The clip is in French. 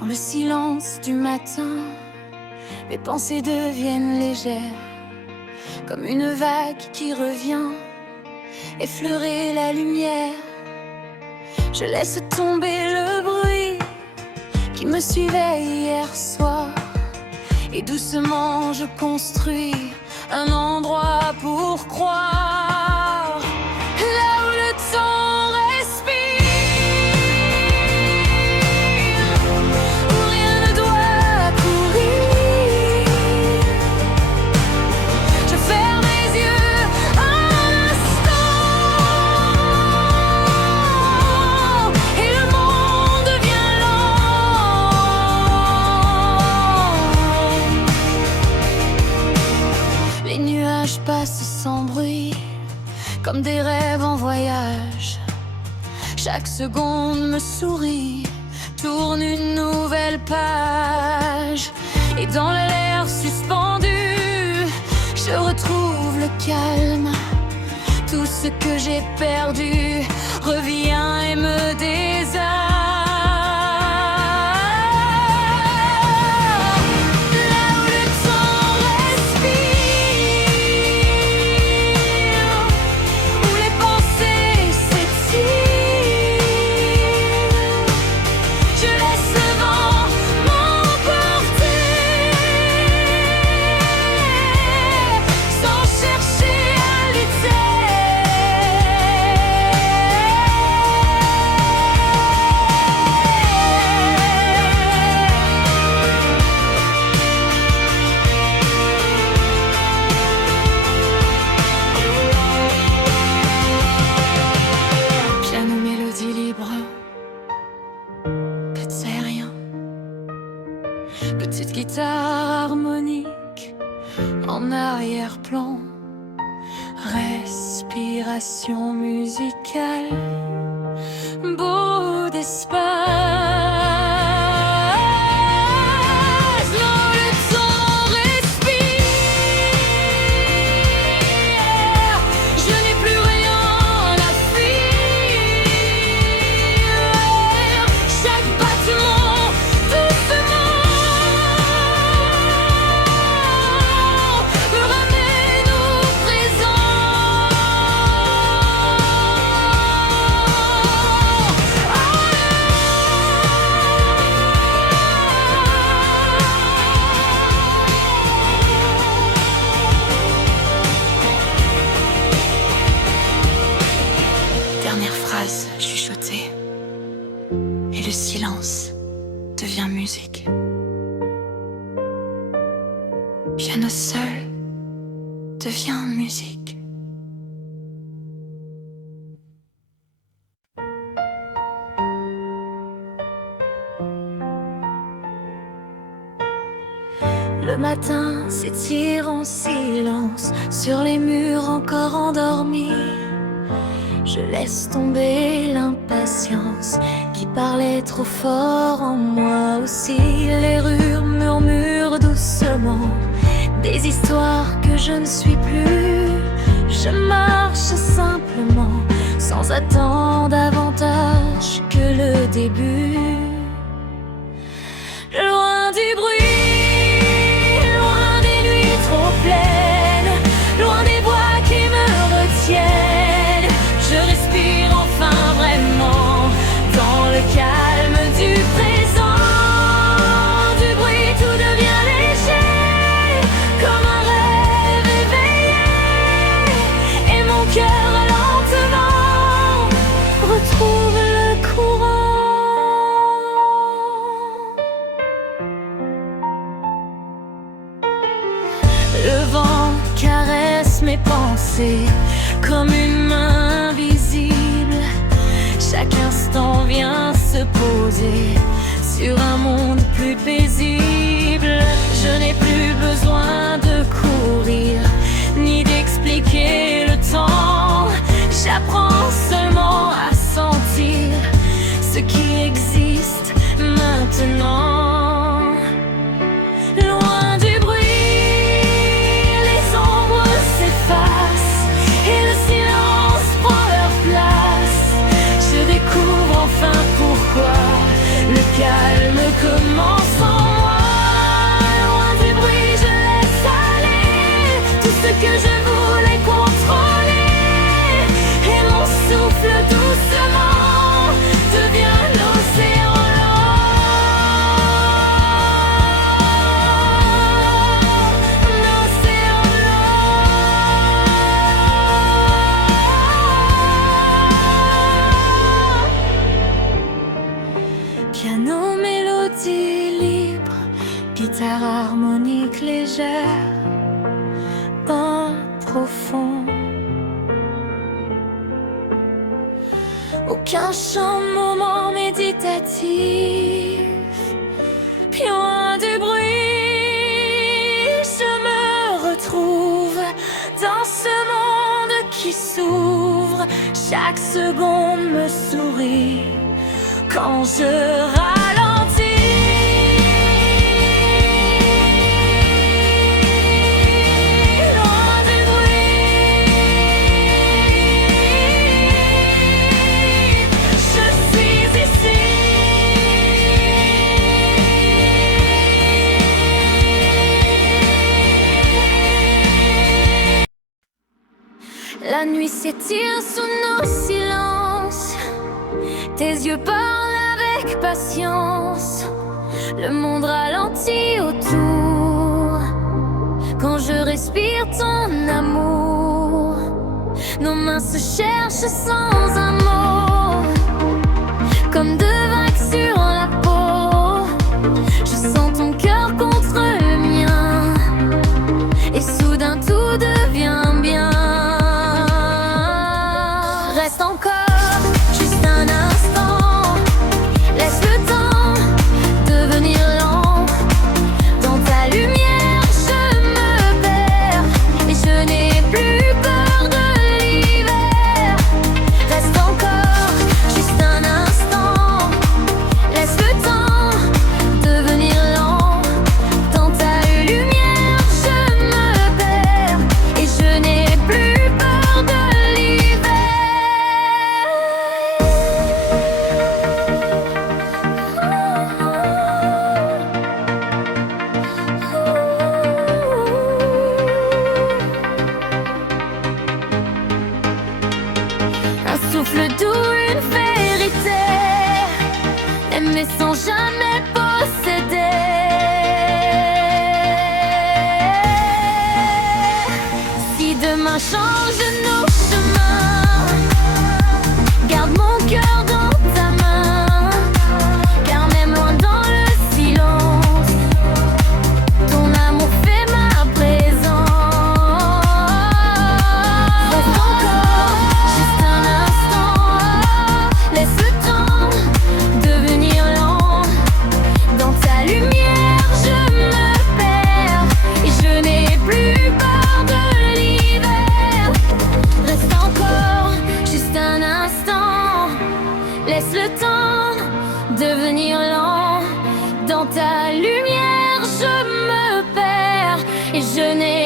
Dans le silence du matin, mes pensées deviennent légères, comme une vague qui revient effleurer la lumière. Je laisse tomber le bruit qui me suivait hier soir, et doucement je construis un endroit pour croire, là où le temps respire, où rien ne doit courir. Je ferme les yeux un instant et le monde devient lent. Les nuages passent sans bruit, comme des rêves en voyage. Chaque seconde me sourit, tourne une nouvelle page. Et dans l'air suspendu, je retrouve le calme. Tout ce que j'ai perdu revient et me désarme. Petite guitare harmonique en arrière-plan, respiration musicale, beau d'espace. Dans le temps respire, je n'ai plus rien à fuir. Chaque battement chuchotée, et le silence devient musique. Piano seul devient musique. Le matin s'étire en silence sur les murs encore endormis. Je laisse tomber l'impatience qui parlait trop fort en moi aussi. Les rues murmurent doucement des histoires que je ne suis plus. Je marche simplement sans attendre davantage que le début. Loin du bruit, loin des nuits trop pleines, loin des voix qui me retiennent. Je respire enfin vraiment dans le calme du présent. Du bruit tout devient léger, comme un rêve éveillé. Et mon cœur lentement retrouve le courant. Le vent caresse mes pensées comme une main invisible. Chaque instant vient se poser sur un monde plus paisible. Je n'ai plus besoin de courir ni d'expliquer le temps. J'apprends seulement à sentir ce qui existe maintenant. Loin du bruit, les ombres s'effacent et le silence prend leur place. Je découvre enfin pourquoi le calme commence. mécanique légère, pas profond. Aucun chant, moment méditatif, puis loin du bruit, je me retrouve dans ce monde qui s'ouvre. Chaque seconde me sourit quand je ralentis. Loin du bruit, je suis ici. La nuit s'étire sous nos silences, tes yeux parlent avec patience. Le monde ralentit autour quand je respire ton amour. Nos mains se cherchent sans un mot, comme deux vagues sur la peau. Je sens ton cœur contre le mien, et soudain tout devient bien. Reste encore juste un instant, laisse le temps devenir lent. Dans ta lumière je me perds, et je n'ai plus peur de l'hiver. Reste encore juste un instant, laisse le temps devenir lent. Dans ta lumière je me perds, et je n'ai plus peur de l'hiver. Un souffle doux, une vérité, aimer sans jamais posséder. Si demain change nos chemins, garde mon cœur dans ta main, car même loin dans le silence, ton amour fait ma présence. Reste encore juste un instant, laisse le temps devenir lent. Dans ta lumière je me perds, et je n'ai plus peur de l'hiver. Reste encore juste un instant, laisse le temps devenir lent. Dans ta lumière je me perds, et je n'ai